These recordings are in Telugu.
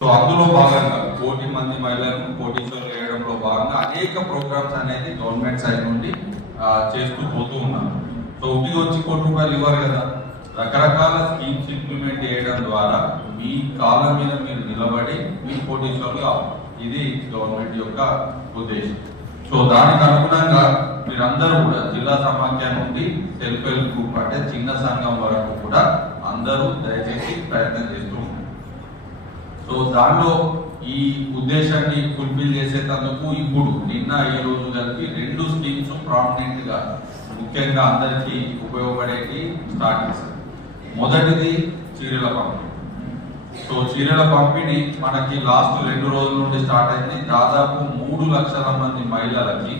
సో అందులో భాగంగా కోటి మంది మహిళలను కోటీశ్వరులు వేయడంలో భాగంగా అనేక ప్రోగ్రామ్స్ అనేది గవర్నమెంట్ సైడ్ నుండి చేస్తూ పోతూ ఉన్నారు సో ఉట్టిగా వచ్చి కోటి రూపాయలు ఇవ్వరు కదా. రకరకాల స్కీమ్స్ ఇంప్లిమెంట్ చేయడం ద్వారా మీ కాళ్ళ మీద మీరు నిలబడి మీ కోటీశ్వరులు కావాలి ఇది గవర్నమెంట్ యొక్క ఉద్దేశం. సో దానికి అనుగుణంగా మీరందరూ కూడా జిల్లా సమాఖ్య నుండి సెల్ఫ్ హెల్ప్ గ్రూప్ అంటే చిన్న సంఘం వరకు కూడా అందరూ దయచేసి ప్రయత్నం చేస్తూ సో దానిలో ఈ ఉద్దేశాన్ని ఫుల్ఫిల్ చేసేటందుకు ఇప్పుడు నిన్న ఈ రోజు కలిపి రెండు స్కీమ్స్ ప్రామినెంట్గా ముఖ్యంగా అందరికీ ఉపయోగపడేటి స్టార్ట్ చేశారు. మొదటిది చీరల పంపిణీ. సో చీరల పంపిణీ మనకి లాస్ట్ రెండు రోజుల నుండి స్టార్ట్ అయింది. దాదాపు మూడు లక్షల మంది మహిళలకి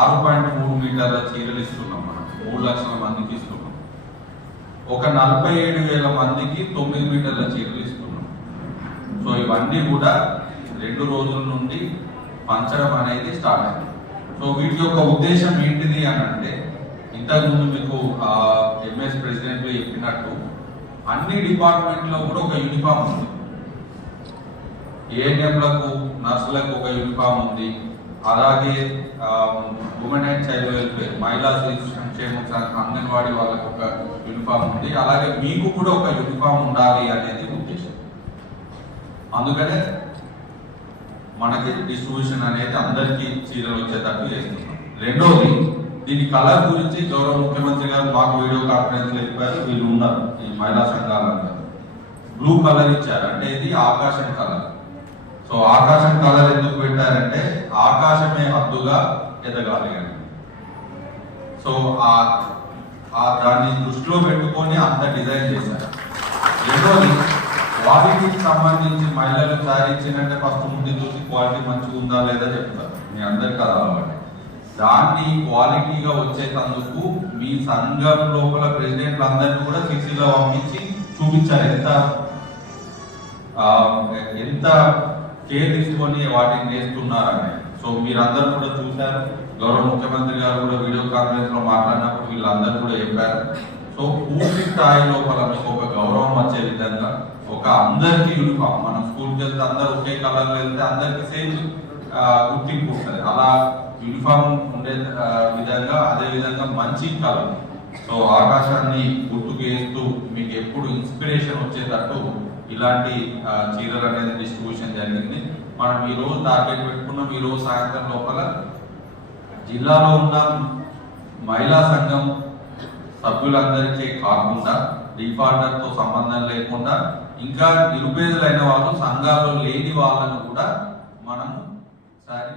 ఆరు పాయింట్ మూడు మీటర్ల చీరలు ఇస్తున్నాం మనం. మూడు లక్షల మందికి ఇస్తున్నాం. ఒక నలభై ఏడు వేల మందికి తొమ్మిది మీటర్ల చీరలు ఇస్తున్నాం సో ఇవన్నీ కూడా రెండు రోజుల నుండి పంచడం అనేది స్టార్ట్ అయింది. సో వీటి యొక్క ఉద్దేశం ఏంటిది అని అంటే ఇంతకుముందు మీకు ఎంఎస్ ప్రెసిడెంట్ చెప్పినట్టు అన్ని డిపార్ట్మెంట్లో కూడా ఒక యూనిఫామ్ ఉంది. ఏఎన్ఎంలకు నర్సులకు ఒక యూనిఫామ్ ఉంది. అలాగే ఉమెన్ అండ్ చైల్డ్ వెల్ఫేర్ మహిళా శిశు సంక్షేమ అంగన్వాడీ వాళ్ళకు ఒక యూనిఫామ్ ఉంది. అలాగే మీకు కూడా ఒక యూనిఫామ్ ఉండాలి అనేది అందుకనే మనకి డిస్ట్రిబ్యూషన్ అనేది అందరికీ చీరలు వచ్చేటట్టు చేస్తున్నాం. రెండోది దీని కలర్ గురించి గౌరవ ముఖ్యమంత్రి గారు మాకు వీడియో కాన్ఫరెన్స్లో చెప్పారు వీళ్ళు ఉన్నారు ఈ మహిళా సంఘాలందరూ బ్లూ కలర్ ఇచ్చారు అంటే ఇది ఆకాశం కలర్ సో ఆకాశం కలర్ ఎందుకు పెట్టారంటే ఆకాశమే హద్దుగా ఎదగాలి అని. సో ఆ ఆ దాన్ని దృష్టిలో పెట్టుకొని అంత డిజైన్ చేశారు. రెండోది క్వాలిటీకి సంబంధించి మహిళలు శారీ ఫస్ట్ ముందు చూసి క్వాలిటీ మంచిగా ఉందా లేదా చెప్తారు. మీ అందరికీ అది అలవాటే దాన్ని క్వాలిటీగా వచ్చేటందుకు మీ సంఘం లోపల ప్రెసిడెంట్లు అందరినీ కూడా సిసిలో పంపించి చూపించారు ఎంత ఆ, ఎంత కేర్ తీసుకొని వాటిని నేస్తున్నారని సో మీరందరూ కూడా చూశారు. గౌరవ ముఖ్యమంత్రి గారు కూడా వీడియో కాన్ఫరెన్స్లో మాట్లాడినప్పుడు వీళ్ళందరూ కూడా చెప్పారు. సో పూర్తి స్థాయి లోపల మీకు ఒక గౌరవం వచ్చే విధంగా ఒక అందరికీ యూనిఫామ్ మనం స్కూల్కి వెళ్తే అందరూ ఒకే కలర్ వెళ్తే అందరికి సేమ్ గుర్తింపు ఉంటుంది. అలా యూనిఫామ్ ఉండే విధంగా అదే విధంగా మంచి కలర్ సో ఆకాశాన్ని గుర్తుకు వేస్తూ మీకు ఎప్పుడు ఇన్స్పిరేషన్ వచ్చేటట్టు ఇలాంటి చీరలు అనేది డిస్ట్రిబ్యూషన్ జరిగింది. మనం ఈ రోజు టార్గెట్ పెట్టుకున్నాం. ఈ రోజు సాయంత్రం లోపల జిల్లాలో ఉన్న మహిళా సంఘం సభ్యులందరికీ కాకుండా డిఫాల్టర్తో సంబంధం లేకుండా ఇంకా నిరుపేదలైన వాళ్ళు సంఘాలు లేని వాళ్ళను కూడా మనము సారి